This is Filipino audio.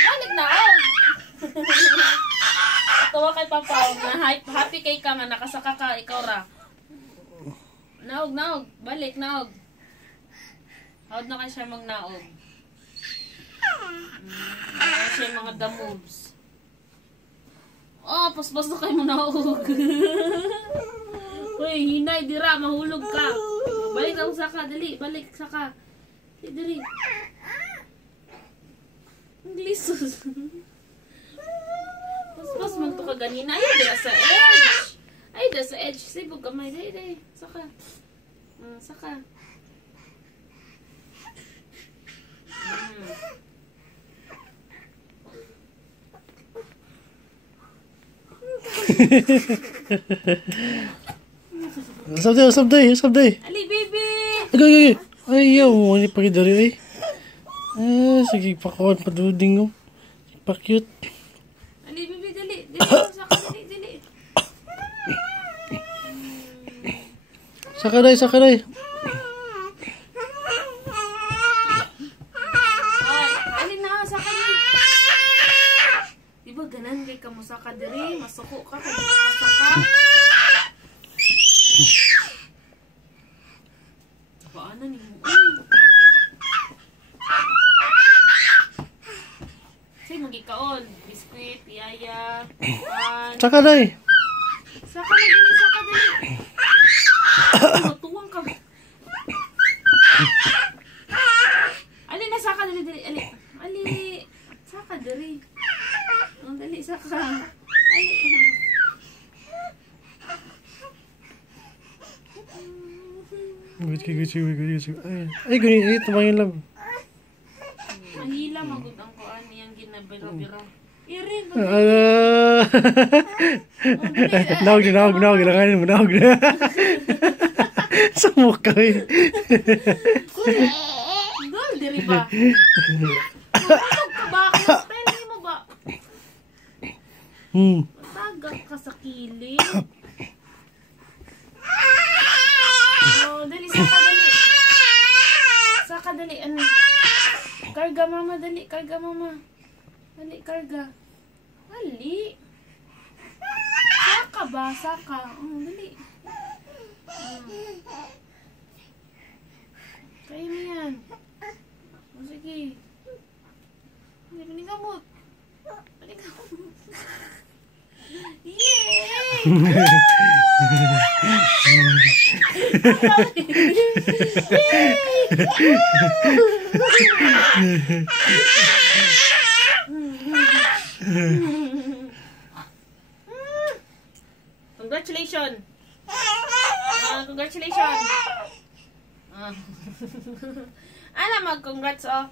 Balik na og. Tawa kay Papa na happy kay ka nga nakasaka ka ikaw ra. Naog, balik naog. Hawad na kay siya magnaog. Siya mga the moves. Oh, paspas na kayo mo naog. Uy, hinay dira, mahulog ka. Balik ang saka, dali, balik saka. Dali. Anglisos. Paspas man to ka ganina. Ay, dira sa edge. Ay, dira sa edge. Sibog kamay, dali. Saka. Saka. Usap day. Ali, baby! Agay. Ayaw mo, hindi pa kidari ay. Sige, pakuhan, paduding mo. Pa-cute. Ali, baby, dali. Saka day. Ali na, saka day. Diba ganan kay ka mo saka diri? Masuko ka kung makasaka. Paanan ni mo. Say magikaon, biskuit, piyaya, pan. Saka day. Saka dali. Matuwang ka. Ali na saka dali. Ali. Saka dali. Ang dali saka. Ali. Wait. Ay, ganyan. Tumangin lang. Mahila magod ang kuan niyang ginabira-bira. Irin. Nawag. Langanin mo, nawag na. Sa mukha eh. Dol, diri ba? Matagag ka ba? Friendly mo ba? Matagag ka sa kilid. Oh, dali, saka dali. Ano? Karga mama, dali. Dali, karga. Dali. Saka ba? Dali. Kaya mo yan. Sige. Panigamot. Yay! Congratulations. Congratulations. Ana mag-congrats oh.